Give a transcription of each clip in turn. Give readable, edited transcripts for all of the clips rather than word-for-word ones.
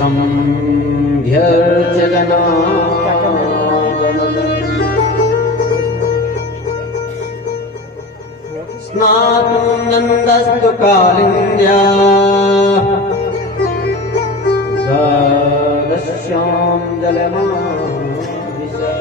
संध्यर्च स्नातुं नन्दस्तु कालिन्द्या द्वादश्यां जलमाभिषा।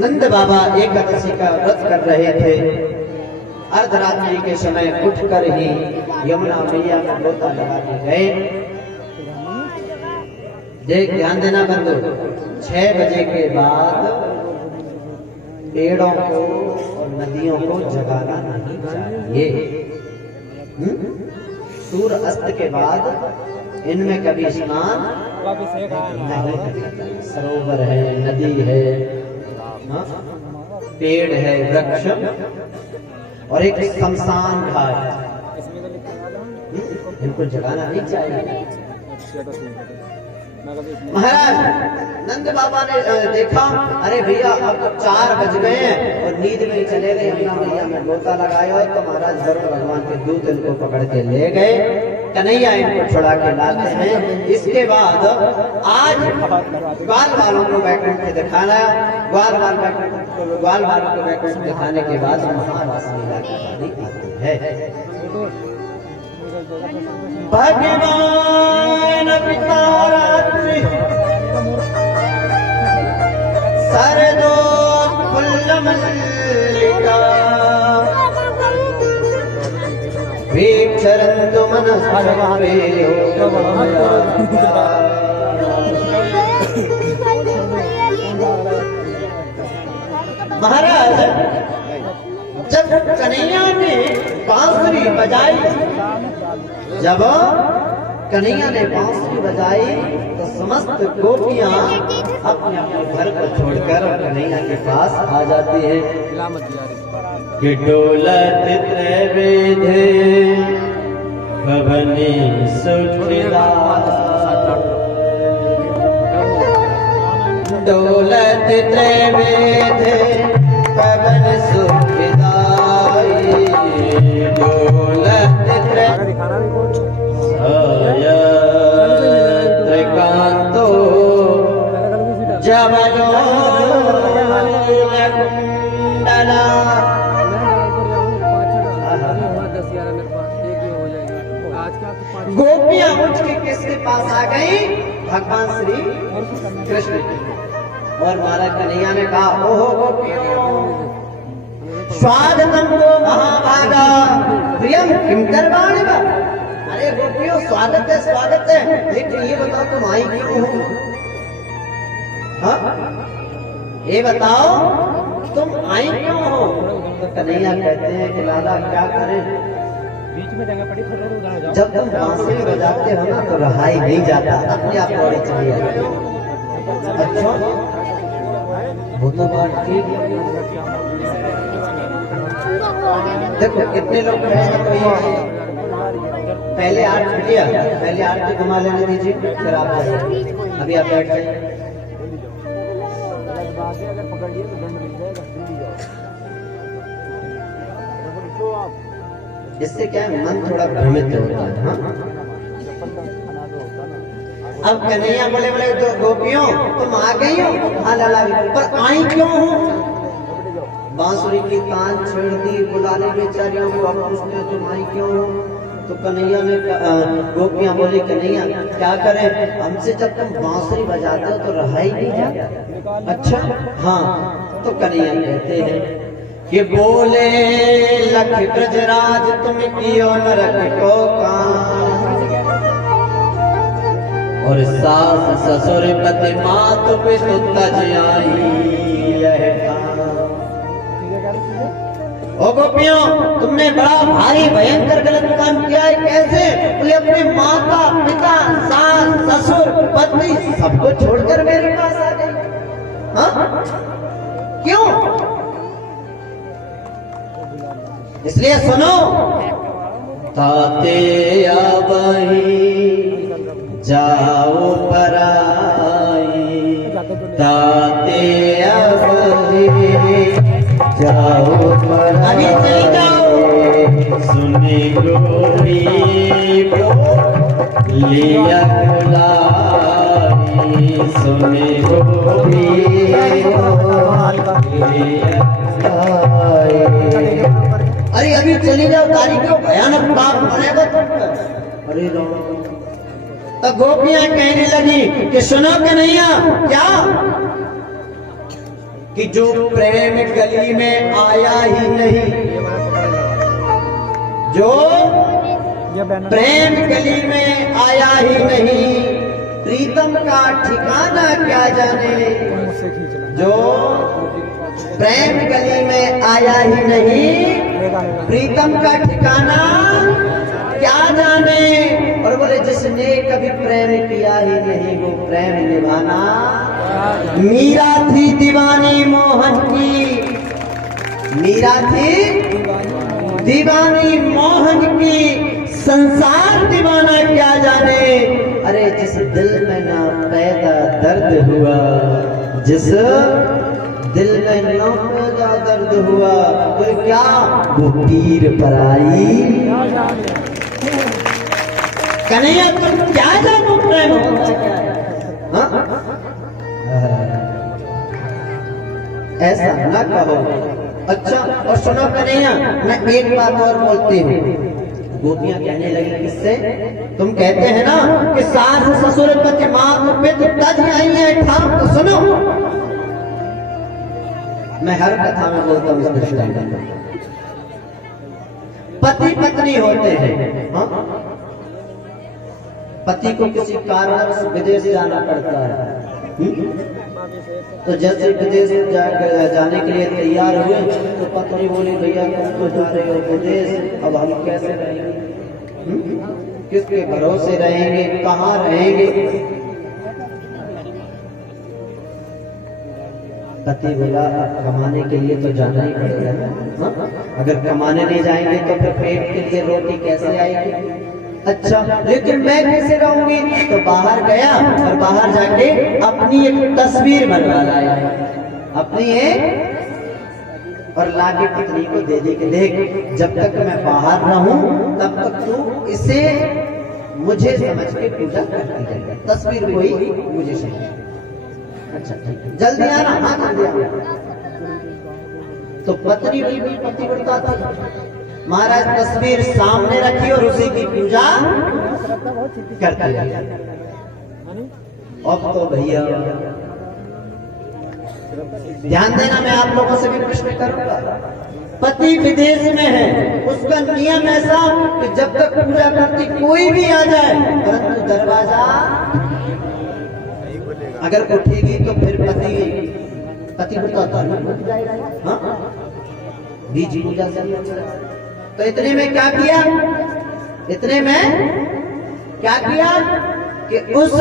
नंद बाबा एकादशी का व्रत कर रहे थे। अर्धरात्रि के समय उठकर ही यमुना मैया का गोता लगाने गए। देख ध्यान देना बंधु, 6 बजे के बाद पेड़ों को और नदियों को जगाना नहीं चाहिए। सूर्य अस्त के बाद इनमें कभी स्नान नहीं करना चाहिए। सरोवर है, नदी है, पेड़ है, वृक्ष और एक शमशान घाट, इनको जगाना नहीं चाहिए। महाराज नंद बाबा ने देखा, अरे भैया अब तो 4 बज गए हैं और नींद में चले गए, यमुना मैया में गोता लगाया। और तो महाराज वरुण भगवान के दूत इनको पकड़ के ले गए। कन्हैया इनको छुड़ा के लाते हैं। इसके बाद आज ग्वाल वालों को वैकुंठ दिखाना, ग्वाल वालों को वैकुंठ दिखाने के बाद महारास लीला की बारी आती है। भगवान पिता रात्रि सरदोत्फुल्लमल्लिका वीक्षरन्तु मनः सर्वे महाराज जब कन्हैया ने बांसुरी बजाई, जब कन्हैया ने बांसुरी बजाई तो समस्त गोपियां अपने अपने घर को छोड़कर कन्हैया के पास आ जाती हैं। कि डोलत त्रैवेद्य भवनी सुखिदा, डोलत त्रैवेद्य पवन सुखदाई, डोलत त्रैकांतो जवजोलकुंडला। गोपियां उठ के किसके पास आ गई? भगवान श्री कृष्ण। और महाराज कन्हैया ने कहा, ओहो गोपियों, स्वागतम वो महाभागा प्रियम किम करवाणि वा। अरे गोपियों स्वागत है, स्वागत है, लेकिन ये बताओ तुम आई क्यों हो? ये बताओ तुम आई क्यों हो? तो कन्हैया कहते हैं कि लाला क्या करें, बीच में जगह पड़ी, जब तुम बांसुरी बजाते हो ना तो रहाई नहीं जाता, अपने आप दौड़ी चली जाती। अच्छा वो तो बात ठीक। देखो कितने लोग हैं, तो ये पहले 8 बिटिया, पहले 8 को घुमा लेने दीजिए, फिर आप जाइए। अभी आप बैठ जाइए। इससे क्या है, मन थोड़ा भ्रमित होता है। हाँ? अब कन्हैया बोले बोले तो गोपियों तुम आ गई हो? हाँ लाला, पर आई क्यों हो? बांसुरी की तान छेड़ दी, बुलाने बेचारियों को, अब पूछते हो तुम आई क्यों हो? तो कन्हैया ने गोपियां बोली, कन्हैया क्या करें, हमसे जब तुम बांसुरी बजाते हो तो रहाई नहीं जाता। अच्छा हाँ, तो कन्हैया कहते हैं कि बोले लख ब्रजराज तुम कियो नरक को काम, और सास ससुर पति मात पितु तज आई यह काम। ओ गोपियों तुमने बड़ा भारी भयंकर गलत काम किया है। कैसे? बोले अपने माता पिता सास ससुर पत्नी सबको छोड़कर मेरे पास आ गई। हाँ क्यों? इसलिए सुनो, ताते आबही जाओ पराई, ताते आबही जाओ पराई, अभी चली जाओ सुने गोपी लिया बुलाई, सुने गोपी लिया बुलाई। अरे अभी चली जाओ, तारी क्यों भयानक पाप बनेगा तुम पर। अरे राम, तब गोपियां कहने लगी कि सुनो कन्हैया, क्या कि जो प्रेम गली में आया ही नहीं, जो प्रेम गली में आया ही नहीं, प्रीतम का ठिकाना क्या जाने। जो प्रेम गली में आया ही नहीं, प्रीतम का ठिकाना क्या जाने। और बोले जिसने कभी प्रेम किया ही नहीं, वो प्रेम निभाना। मीरा थी दीवानी मोहन की, मीरा थी दीवानी मोहन की, संसार दीवाना क्या जाने। अरे जिस दिल में ना पैदा दर्द हुआ, जिस दिल में ना पैदा दर्द हुआ, तो क्या वो पीर पराई। कन्हैया तुम क्या जानो प्रेम होता क्या है? ऐसा न कहो। अच्छा और सुनो कन्हैया, मैं एक बात और बोलती हूँ। गोपियां कहने लगी किससे? तुम कहते हैं ना कि सास ससुर पति मात पिता तज आई है ठाम, तो सुनो, मैं हर कथा में बोलता हूँ इस दृष्टांत में। पति पत्नी होते हैं, हाँ? पति को किसी कारण से विदेश जाना पड़ता है, तो जैसे विदेश जाने के लिए तैयार हुए तो पत्नी बोली भैया तुम तो जा रहे हो विदेश, अब हम कैसे रहेंगे, किसके भरोसे रहेंगे, कहाँ रहेंगे। पति बोला कमाने के लिए तो जाना ही पड़ेगा ना, अगर कमाने नहीं जाएंगे तो फिर पेट के लिए रोटी कैसे आएगी। अच्छा लेकिन मैं कैसे रहूंगी, तो बाहर गया और बाहर जाके अपनी एक तस्वीर बनवा लाया, अपनी एक, और लाके पत्नी को दे दी कि देख जब तक मैं बाहर रहूं तब तक तू इसे मुझे समझ के पूजा करती रहेगी, तस्वीर कोई मुझे समझ। अच्छा जल्दी आना, हाँ जल्दी आना। तो पत्नी भी पतिव्रता थी, महाराज तस्वीर सामने रखी और उसी की पूजा करते रहे। अब तो भैया ध्यान देना, मैं आप लोगों से भी प्रश्न करूंगा। पति विदेश में है, उसका नियम ऐसा कि जब तक पूजा करती कोई भी आ जाए, परंतु दरवाजा अगर उठेगी तो फिर पतिव्रता धर्म उठ जाएगा। हाँ बीज पूजा से। तो इतने में क्या किया, इतने में क्या किया कि उस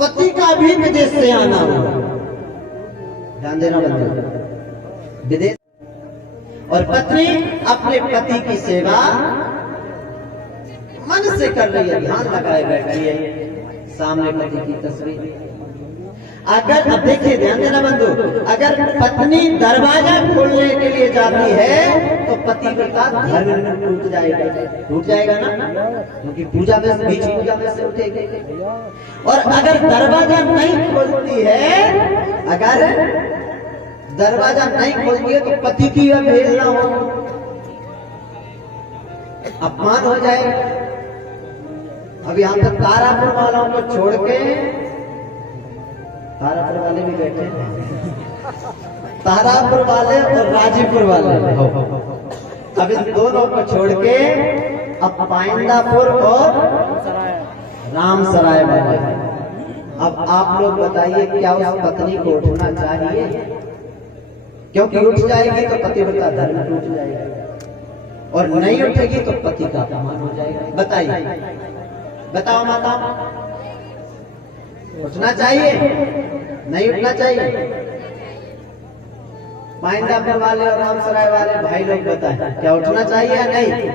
पति का भी विदेश से आना हुआ। ध्यान देना बंधु, विदेश, और पत्नी अपने पति की सेवा मन से कर रही है, ध्यान लगाए बैठी है, सामने पति की तस्वीर। अगर अब देखिए ध्यान देना बंधु, अगर पत्नी दरवाजा खोलने के लिए जाती है तो पतिव्रता धर्म टूट जाएगा, टूट जाएगा ना, क्योंकि पूजा में बीच पूजा में से उठेगी। और अगर दरवाजा नहीं खोलती है, अगर दरवाजा नहीं खोलती है तो पति की अवहेलना हो, अपमान हो जाएगा। अब यहाँ पर तारापुर वालों को छोड़ के, तारापुर वाले भी बैठे हैं, तारापुर वाले और राजीपुर वाले, अब इन दोनों को छोड़ के अब पाइंदापुर और रामसराय वाले। अब आप लोग बताइए क्या उस पत्नी को उठना चाहिए? क्योंकि उठ जाएगी तो पतिव्रता धर्म टूट जाएगा, और नहीं उठेगी तो पति का अपमान हो जाएगा। बताइए, बताओ माता, उठना चाहिए नहीं उठना चाहिए? पाइंदापुर वाले और रामसराय वाले भाई लोग बताएं, क्या उठना चाहिए या नहीं?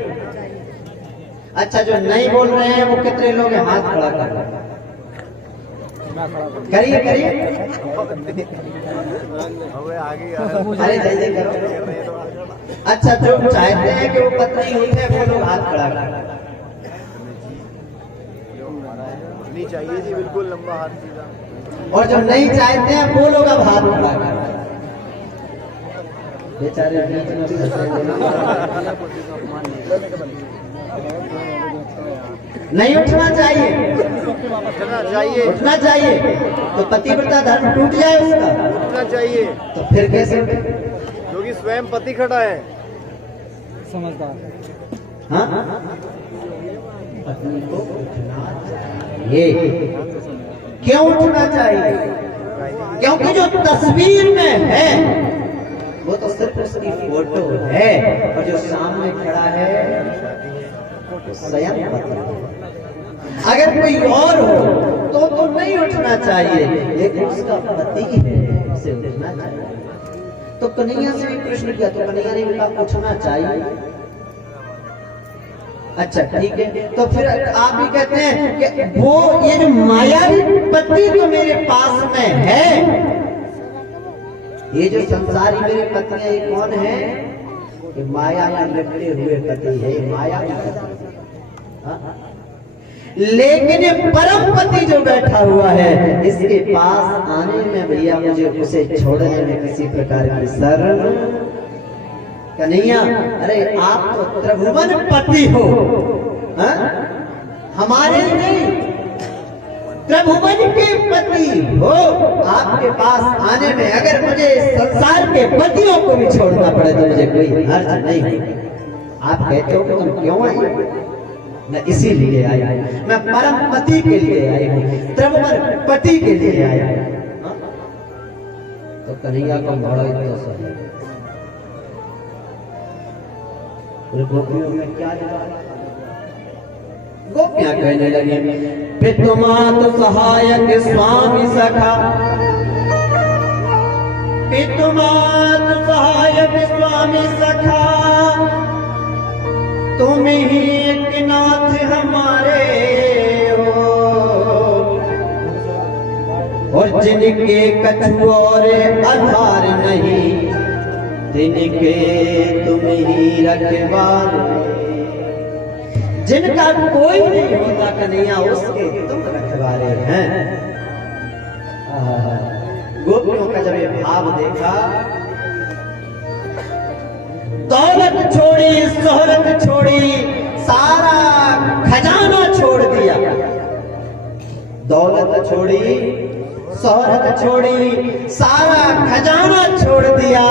अच्छा जो नहीं बोल रहे हैं वो कितने लोग हैं? हाथ खड़ा कर रहे हैं, करिए करिए, अरे जल्दी करो। अच्छा, जो चाहते हैं कि वो पत्नी हुई है वो लोग हाथ खड़ा करें। नहीं चाहिए जी, बिल्कुल लंबा हाथ सीधा। और जो नहीं चाहते हैं वो लोग अब हाथ खड़ा करें। बेचारे बीच में फंसे हुए हैं। नहीं उठना चाहिए, उठना चाहिए तो पतिव्रता धर्म टूट जाए उसका। उठना चाहिए तो फिर कैसे उठे? क्योंकि स्वयं पति खड़ा है। समझदार। हाँ, पत्नी को उठना चाहिए। क्यों उठना चाहिए? क्योंकि जो तस्वीर में है वो तो सिर्फ उसकी फोटो है, और जो सामने खड़ा है स्वयं पति। अगर कोई और हो तो नहीं उठना चाहिए, लेकिन उसका पति है, उसे उठना चाहिए। तो कन्हैया से भी प्रश्न किया तो कन्हैया ने कहा उठना चाहिए। अच्छा ठीक है, तो फिर आप भी कहते हैं कि वो ये जो मायावी पति जो मेरे पास में है, ये जो संसारी मेरे पति है, ये कौन है? ये माया में लिपटे हुए पति है, ये माया में। लेकिन ये परम पति जो बैठा हुआ है, इसके पास आने में भैया मुझे उसे छोड़ने में किसी प्रकार की शर्म। कन्हैया, अरे आप तो त्रिभुवन पति हो, हा? हमारे नहीं, त्रिभुवन के पति हो। आपके पास आने में अगर मुझे संसार के पतियों को भी छोड़ना पड़े तो मुझे कोई हर्ज नहीं। आप कहते हो कि तुम क्यों आई? मैं इसीलिए आई हूं, मैं परम पति के लिए आई हूं, त्रिभुवन पति के लिए आई हूं। तो कन्हैया को बड़ा इतना सही। गोपियों में क्या जवाब? गोपियां कहने लगी, पितुमात सहायक स्वामी सखा, पितुमात सहायक स्वामी सखा, तुम ही एक नाथ हमारे हो, और जिनके कछु और आधार नहीं, जिनके तुम ही रखवारे। जिनका कोई नहीं होता कन्हैया, उसके तुम रखवारे हैं। गोपियों का जब ये भाव देखा, दौलत छोड़ी, शोहरत छोड़ी, सारा खजाना छोड़ दिया। दौलत छोड़ी, शोहरत छोड़ी, सारा खजाना छोड़ दिया,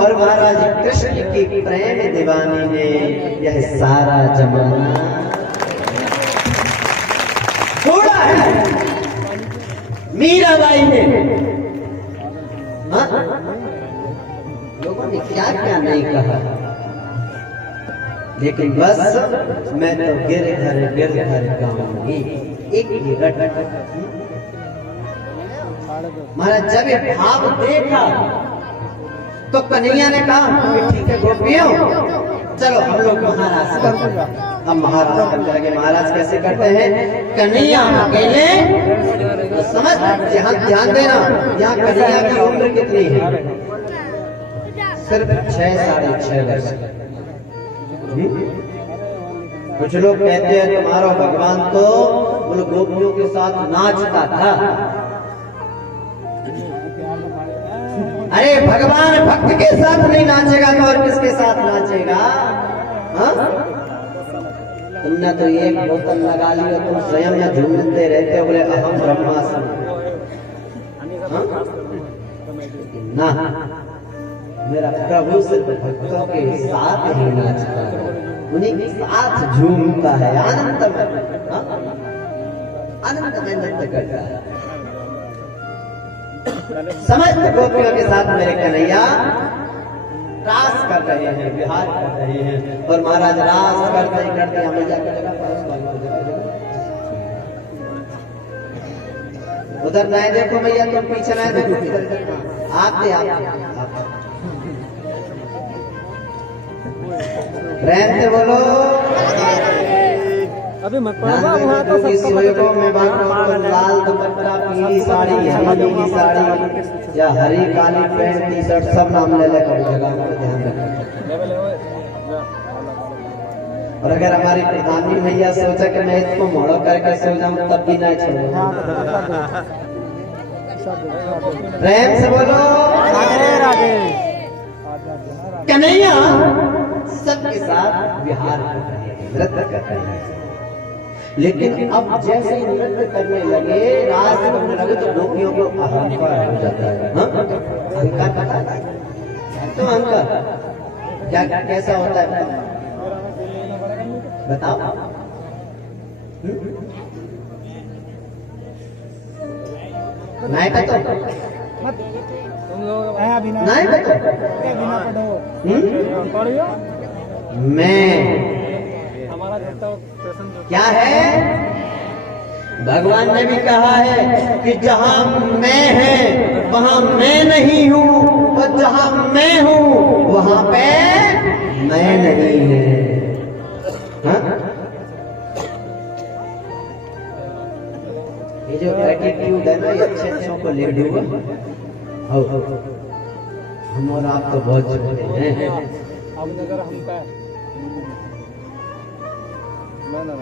और महाराज कृष्ण की प्रेम दीवानी ने यह सारा जमाना छोड़ा है। मीराबाई ने, लोगों ने क्या क्या नहीं कहा, लेकिन बस मैं तो गिर घर गाऊंगी। एक महाराज जब ये भाव देखा तो कन्हैया ने कहा ठीक है गोपियों, चलो हम लोग महाराज करते हैं। हम महाराज करते लगे। महाराज कैसे करते हैं? कन्हैया अकेले तो समझ, यहाँ ध्यान देना, यहाँ कन्हैया की उम्र कितनी है? सिर्फ 6-6.5 वर्ष। कुछ लोग कहते हैं तुम्हारा भगवान तो उन गोपियों के साथ नाचता था। अरे भगवान भक्त के साथ नहीं नाचेगा तो और किसके साथ नाचेगा? हाँ? तुमने तो एक बोतल लगा ली और तुम स्वयं में झूमते रहते हो, बोले अहम ब्रह्मास्मि। हाँ? ना, मेरा प्रभु सिर्फ भक्तों के साथ ही नाचता है, उन्हीं के साथ झूमता है, आनंद में, आनंद में नृत्य करता है। समस्त गोपियों के साथ मेरे कन्हैया रास कर रहे हैं, विहार कर रहे हैं, और महाराज रास करते करते हमें जाकर जगह उधर नहीं देखो भैया, तुम पीछे नहीं देखो, किधर आते प्रेम से बोलो। अभी मत पढ़ो, वहाँ तो लाल दुपट्टा, पीली साड़ी, हरी नीली साड़ी या हरी काली पैंट टी शर्ट सब नाम ले लेकर जगह पर ध्यान रखें। और अगर हमारी प्रधानी भैया सोचा कि मैं इसको मोड़ो करके सो जाऊं तब भी ना छोड़ूंगा। हाँ तो सब प्रेम से बोलो राधे राधे कन्हैया सबके साथ विहार कर रहे हैं, नृत्य कर रहे हैं। लेकिन अब जैसे ही नृत्य करने लगे, रास करने लगे तो गोपियों को अहंकार हो जाता है। हाँ? अहंकार पता है तो अहंकार क्या कैसा होता है बताओ? नहीं पता मत तुम लोग आया बिना नहीं पता बिना पढ़ो पढ़ियो मैं हमारा घंटा प्रश्न क्या है? भगवान ने भी कहा है कि जहां मैं है वहां मैं नहीं हूं, और जहां मैं हूं वहां पे मैं नहीं है। हाँ? ये जो एटीट्यूड है ना, ये अच्छे अच्छों को ले डूबो। हम और आप तो बहुत छोटे हैं। अब नगर हम का मैं ना